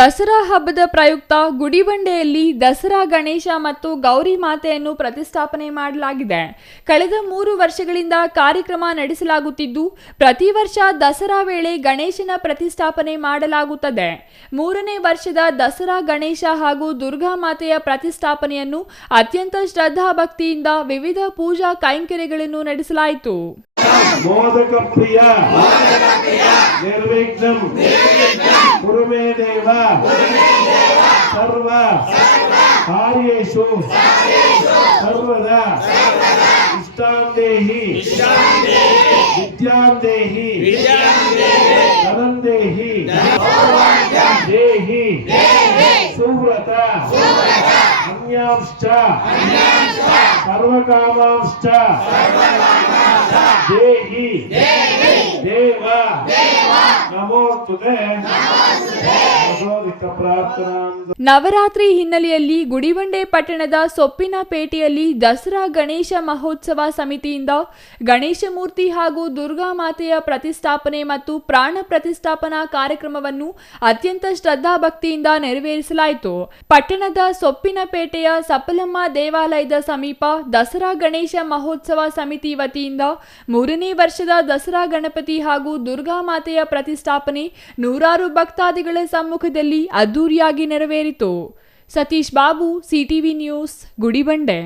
ದಸರಾ ಹಬ್ಬದ ಪ್ರಯುಕ್ತ ಗುಡಿಬಂಡೆಯಲ್ಲಿ ದಸರಾ ಗಣೇಶ ಮತ್ತು ಗೌರಿ ಮಾತೆಯನ್ನು ಪ್ರತಿಷ್ಠಾಪನೆ ಮಾಡಲಾಗಿದೆ. ಕಳೆದ 3 ವರ್ಷಗಳಿಂದ ಕಾರ್ಯಕ್ರಮ ನಡೆಸಲಾಗುತ್ತಿದ್ದು, ಪ್ರತಿ ವರ್ಷ ದಸರಾ ವೇಳೆ ಗಣೇಶನ ಪ್ರತಿಷ್ಠಾಪನೆ ಮಾಡಲಾಗುತ್ತದೆ. 3ನೇ ವರ್ಷದ ದಸರಾ ಗಣೇಶ ಹಾಗೂ ದುರ್ಗಾ ಮಾತೆಯ ಪ್ರತಿಷ್ಠಾಪನೆಯನ್ನು ಅತ್ಯಂತ ಶ್ರದ್ಧಾಭಕ್ತಿಯಿಂದ ವಿವಿಧ ಪೂಜಾ ಕೈಂಕರ್ಯಗಳನ್ನು ನಡೆಸಲಾಯಿತು. ಮೋದಕ ಪ್ರಿಯ ನಿರ್ವಿಘ್ನಂ ಕುರುಮೇ ದೇವ ಸರ್ವ ಕಾರ್ಯೇಷು ಸರ್ವದಾ ಇಷ್ಟಾಂ ದೇಹಿ ವಿದ್ಯಾಂ ದೇಹಿ ಧನಂ ದೇಹಿ ದೇಹಿ ಸುವ್ರತ ಅನ್ಯಾಂಶ್ಚ ಸರ್ವಕಾಮಾಂಶ್ಚ ದೇಹಿ ದೇವ ನಮೋಸ್ತುತೆ. ನವರಾತ್ರಿ ಹಿನ್ನೆಲೆಯಲ್ಲಿ ಗುಡಿಬಂಡೆ ಪಟ್ಟಣದ ಸೊಪ್ಪಿನಪೇಟೆಯಲ್ಲಿ ದಸರಾ ಗಣೇಶ ಮಹೋತ್ಸವ ಸಮಿತಿಯಿಂದ ಗಣೇಶ ಮೂರ್ತಿ ಹಾಗೂ ದುರ್ಗಾ ಮಾತೆಯ ಪ್ರತಿಷ್ಠಾಪನೆ ಮತ್ತು ಪ್ರಾಣ ಪ್ರತಿಷ್ಠಾಪನಾ ಕಾರ್ಯಕ್ರಮವನ್ನು ಅತ್ಯಂತ ಶ್ರದ್ಧಾಭಕ್ತಿಯಿಂದ ನೆರವೇರಿಸಲಾಯಿತು. ಪಟ್ಟಣದ ಸೊಪ್ಪಿನಪೇಟೆಯ ಸಪ್ಪಲಮ್ಮ ದೇವಾಲಯದ ಸಮೀಪ ದಸರಾ ಗಣೇಶ ಮಹೋತ್ಸವ ಸಮಿತಿ ವತಿಯಿಂದ 3ನೇ ವರ್ಷದ ದಸರಾ ಗಣಪತಿ ಹಾಗೂ ದುರ್ಗಾ ಮಾತೆಯ ಪ್ರತಿಷ್ಠಾಪನೆ ನೂರಾರು ಭಕ್ತಾದಿಗಳ ಸಮ್ಮುಖದಲ್ಲಿ ಅದ್ದೂರಿಯಾಗಿ ನೆರವೇರಿತು. Satish Babu, CTV news, Gudibande.